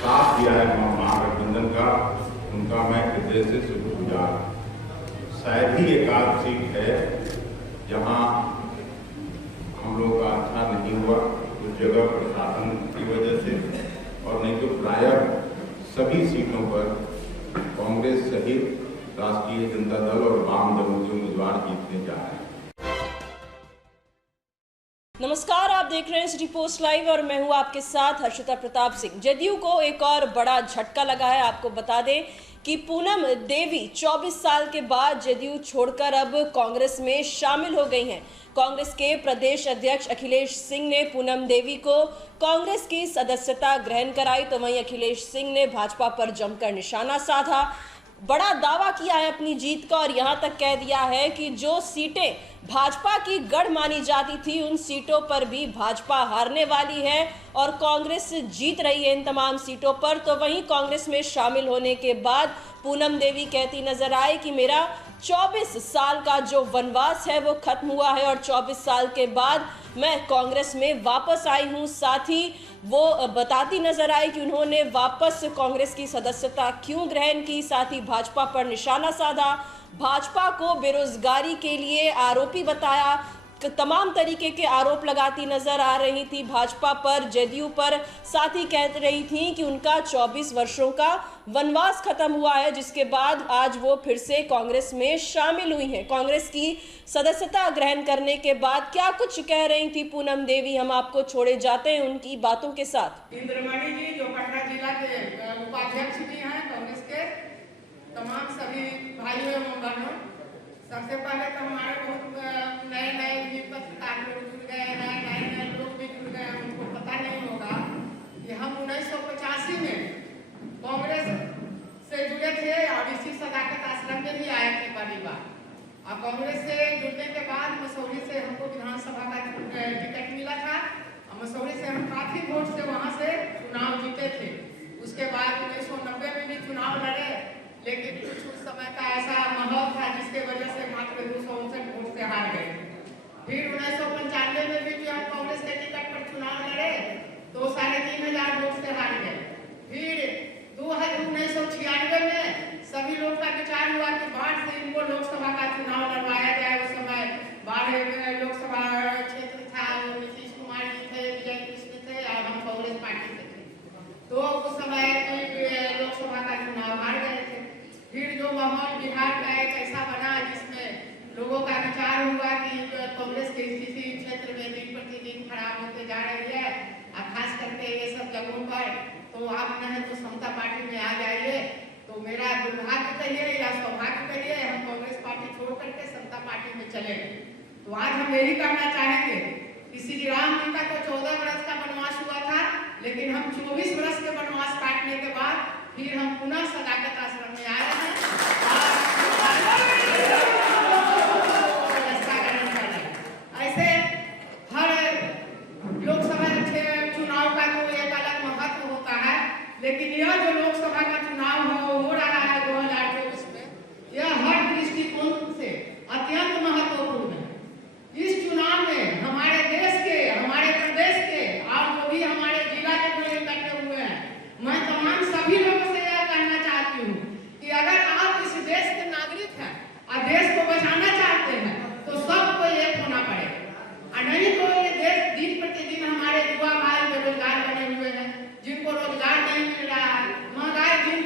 साथ दिया है महागठबंधन का, उनका मैं हृदय से शुक्रगुजार। शायद ही एक आध सीट है जहाँ हम लोग का अच्छा नहीं हुआ, उस जगह प्रशासन की वजह से, और नहीं तो प्रायः सभी सीटों पर कांग्रेस सहित राष्ट्रीय जनता दल और वाम दलों के उम्मीदवार जीतने जा रहे हैं। नमस्कार, आप देख रहे हैं सिटी पोस्ट लाइव और मैं हूं आपके साथ हर्षिता प्रताप सिंह। जदयू को एक और बड़ा झटका लगा है। आपको बता दें कि पूनम देवी 24 साल के बाद जदयू छोड़कर अब कांग्रेस में शामिल हो गई हैं। कांग्रेस के प्रदेश अध्यक्ष अखिलेश सिंह ने पूनम देवी को कांग्रेस की सदस्यता ग्रहण कराई, तो वहीं अखिलेश सिंह ने भाजपा पर जमकर निशाना साधा, बड़ा दावा किया है अपनी जीत का और यहां तक कह दिया है कि जो सीटें भाजपा की गढ़ मानी जाती थी उन सीटों पर भी भाजपा हारने वाली है और कांग्रेस जीत रही है इन तमाम सीटों पर। तो वहीं कांग्रेस में शामिल होने के बाद पूनम देवी कहती नजर आई कि मेरा 24 साल का जो वनवास है वो खत्म हुआ है और 24 साल के बाद मैं कांग्रेस में वापस आई हूं। साथ ही वो बताती नजर आई कि उन्होंने वापस कांग्रेस की सदस्यता क्यों ग्रहण की, साथ ही भाजपा पर निशाना साधा, भाजपा को बेरोजगारी के लिए आरोपी बताया, तमाम तरीके के आरोप लगाती नजर आ रही थी भाजपा पर, जदयू पर। साथ ही कह रही थी कि उनका 24 वर्षों का वनवास खत्म हुआ है, जिसके बाद आज वो फिर से कांग्रेस में शामिल हुई हैं। कांग्रेस की सदस्यता ग्रहण करने के बाद क्या कुछ कह रही थी पूनम देवी, हम आपको छोड़े जाते हैं उनकी बातों के साथ। इंद्रमणि जी जो पटना जिला के उपाध्यक्ष जी हैं कांग्रेस के, तमाम सभी भाइयों एवं बहनों, सबसे पहले तो हमारे बहुत नए भी पत्रकार लोग जुड़ गए हैं, नए लोग भी जुड़ गए हैं, उनको पता नहीं होगा कि हम 1985 में कांग्रेस से जुड़े थे और इसी सदाकत आश्रम में भी आए थे पहली बार। और कांग्रेस से जुड़ने के बाद मसूरी से हमको विधानसभा का टिकट मिला था और मसूरी से हम काफी वोट से वहाँ से चुनाव जीते थे। उसके बाद 1990 में भी चुनाव लड़े, लेकिन कुछ उस समय का ऐसा माहौल था जिसके वजह से मात्र 259 वोट से हार गए। फिर 1995 में भी हम कांग्रेस के टिकट पर चुनाव लड़े तो 3500 वोट से हार गए। फिर 1996 में सभी लोग का विचार हुआ कि बाढ़ से इनको लोकसभा का चुनाव लड़वाया जाए। उस समय बाढ़ लोकसभा क्षेत्र था, नीतीश कुमार जी थे, विजय कृष्ण थे और हम कांग्रेस पार्टी से थे, तो उस समय लोकसभा का चुनाव हार गए थे। फिर जो माहौल बिहार का एक ऐसा बना जिसमें लोगों का विचार हुआ कि कांग्रेस की स्थिति क्षेत्र में दिन प्रतिदिन खराब होते जा रही है और खास करके ये सब जगहों पर, तो आप नहीं तो समता पार्टी में आ जाइए। तो मेरा दुर्भाग्य कहिए या सौभाग्य कहिए, हम कांग्रेस पार्टी छोड़ करके समता पार्टी में चले गए। तो आज हम यही कहना चाहेंगे कि श्री राम जी का तो 14 वर्ष का वनवास हुआ था, लेकिन हम 24 वर्ष के वनवास काटने के बाद फिर हम पुनः सदाकत आश्रम में आए हैं ऐसे हर लोकसभा चुनाव का तो एक अलग महत्व होता है, लेकिन यह जो लोकसभा का चुनाव हो रहा है 2024 में, यह हर दृष्टिकोण से अत्यंत महत्वपूर्ण है। इस चुनाव में हमारे देश के, हमारे प्रदेश के और जो भी हमारे जिला के जो इकट्ठे हुए हैं, मैं तमाम सभी लोगों से यह कहना चाहती हूँ कि अगर आप इस देश के नागरिक हैं और देश को बचाना चाहते हैं तो सबको एक होना पड़ेगा। और नहीं तो ये देश दिन प्रतिदिन हमारे युवा भाई बेरोजगार बने हुए हैं, जिनको रोजगार नहीं मिल रहा है, महंगाई दिन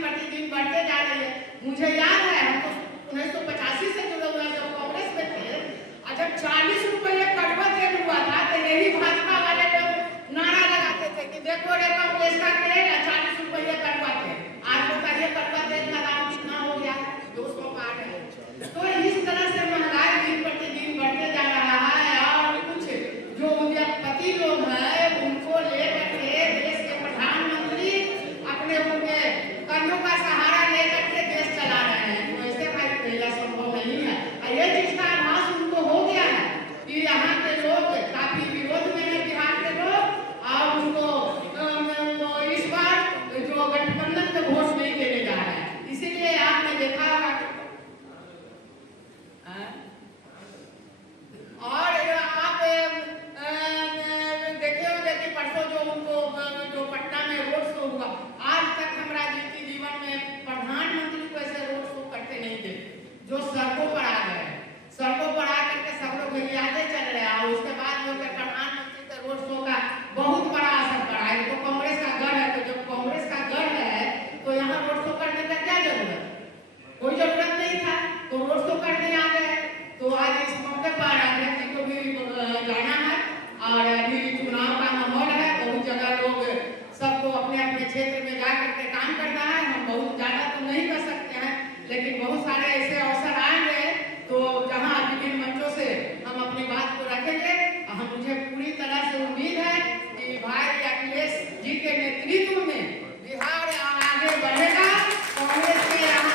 क्षेत्र में जा करके काम करना है। हम बहुत ज़्यादा तो नहीं कर सकते हैं, लेकिन बहुत सारे ऐसे अवसर आएंगे तो जहाँ विभिन्न मंचों से हम अपनी बात को रखेंगे। मुझे पूरी तरह से उम्मीद है कि भाई अखिलेश जी के नेतृत्व में बिहार आगे बढ़ेगा। कांग्रेस के यहाँ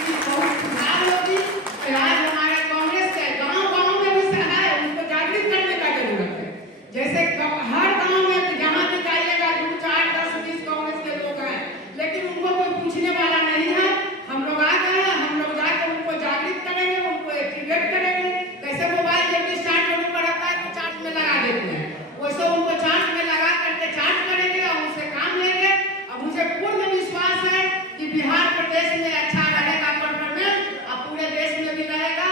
की बहुत सुधार होगी। आज हमारे कांग्रेस के गांव-गांव में भी है, उसको जागृत करने का जरूरत है। जैसे हर गांव में जहाँ भी जाइएगा 2, 4, 10, 20 कांग्रेस के लोग हैं, लेकिन उनको कोई पूछने वाला नहीं है। हम लोग आ गए हैं, हम लोग जाकर उनको जागृत करेंगे, उनको एक्टिवेट करेंगे। कैसे मोबाइल जब भी स्टार्ट होने पर आता है तो चार्ज में लगा देते हैं, वैसे उनको चार्ज में लगा करके चार्ज करेंगे और उनसे काम लेंगे। अब मुझे पूर्ण विश्वास है कि बिहार प्रदेश में अच्छा रहेगा परफॉर्मेंस और पूरे देश में भी रहेगा।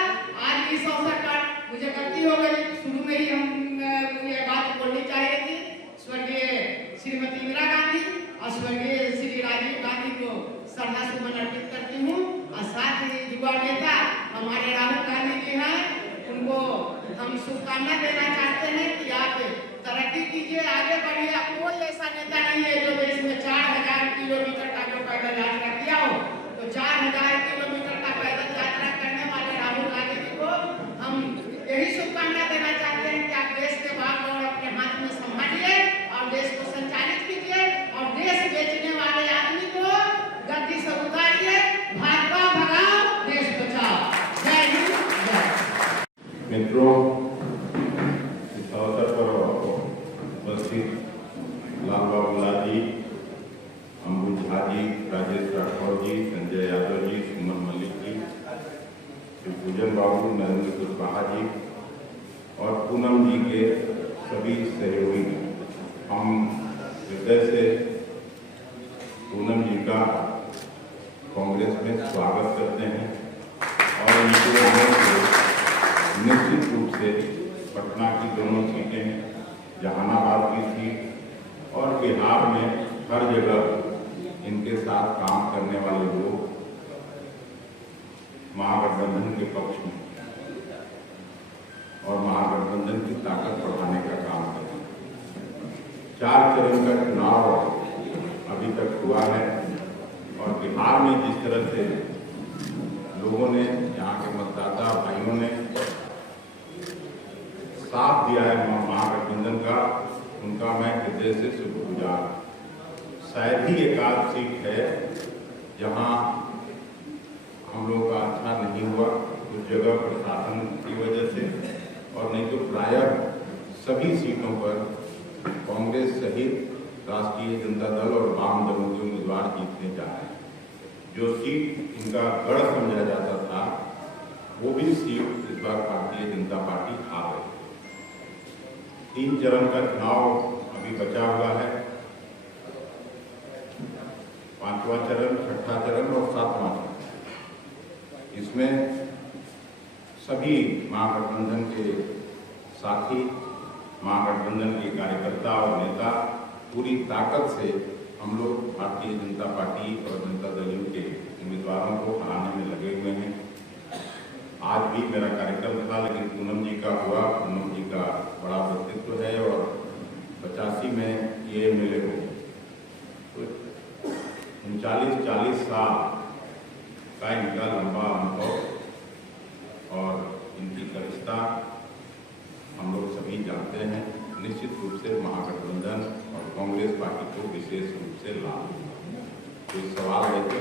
आज इस अवसर पर मुझे गलती हो गई, शुरू में ही हम ये बात बोलनी चाहिए थी। स्वर्गीय श्रीमती इंदिरा गांधी और स्वर्गीय श्री राजीव गांधी को श्रद्धा सुमन अर्पित करती हूँ। और साथ ही युवा नेता हमारे राहुल गांधी जी हैं, उनको हम शुभकामना देना चाहते हैं कि आप तरक्की कीजिए, आगे बढ़िए। कोई ऐसा नेता नहीं है जो देश में 4000 किलोमीटर का जो पैदल यात्रा किया हो, तो 4000 किलोमीटर का पैदल यात्रा करने वाले राहुल गांधी जी को हम यही शुभकामना देना चाहते हैं कि आप देश के भागदौड़ अपने हाथ में संभालिए और देश को संचालित कीजिए और देश बेचने वाले आदमी को गद्दी से उतारिए। भाजपा भगाओ, देश बचाओ। जय हिंद, जय। मित्रों, इस अवसर पर उपस्थित लाल बाबू जी, अम्बुज झा जी, राजेश राठौर जी, संजय यादव जी, सुमन मलिक जी, पूजन बाबू, नरेंद्र कुशवाहा जी और पूनम जी के सभी सहयोगी, हम हृदय से पूनम जी का कांग्रेस में स्वागत करते हैं और इनके आने से निश्चित रूप से पटना की दोनों सीटें, जहानाबाद की सीट और बिहार में हर जगह इनके साथ काम करने वाले लोग महागठबंधन के पक्ष में और महागठबंधन की ताकत बढ़ाने का काम करें। 4 चरण का चुनाव अभी तक हुआ है और बिहार में जिस तरह से लोगों ने, यहाँ के मतदाता भाइयों ने साथ दिया है महागठबंधन का, उनका मैं हृदय से शुक्रगुजार। शायद ही एक आध सीट है जहाँ हम लोग का अच्छा नहीं हुआ, कुछ जगह प्रशासन की वजह से, और नहीं तो प्रायः सभी सीटों पर कांग्रेस सहित राष्ट्रीय जनता दल और वाम दलों के उम्मीदवार जीतने जा रहे हैं। जो सीट इनका गढ़ समझा जाता था, वो भी सीट इस बार भारतीय जनता पार्टी हार रही। 3 चरण का चुनाव अभी बचा हुआ है, 5वां चरण, 6ठा चरण और 7वां चरण। इसमें सभी महागठबंधन के साथी, महागठबंधन के कार्यकर्ता और नेता पूरी ताकत से हम लोग भारतीय जनता पार्टी और जनता दल के उम्मीदवारों को हराने में लगे हुए हैं। आज भी मेरा कार्यक्रम था, लेकिन पूनम जी का हुआ। पूनम जी का बड़ा व्यक्तित्व है और 85 में ये MLA हो, तो 39-40 साल का इनका लंबा अनुभव और इनकी गरिष्ठता हम लोग सभी जानते हैं। निश्चित रूप से महागठबंधन और कांग्रेस पार्टी को विशेष रूप से लाभ। तो सवाल है कि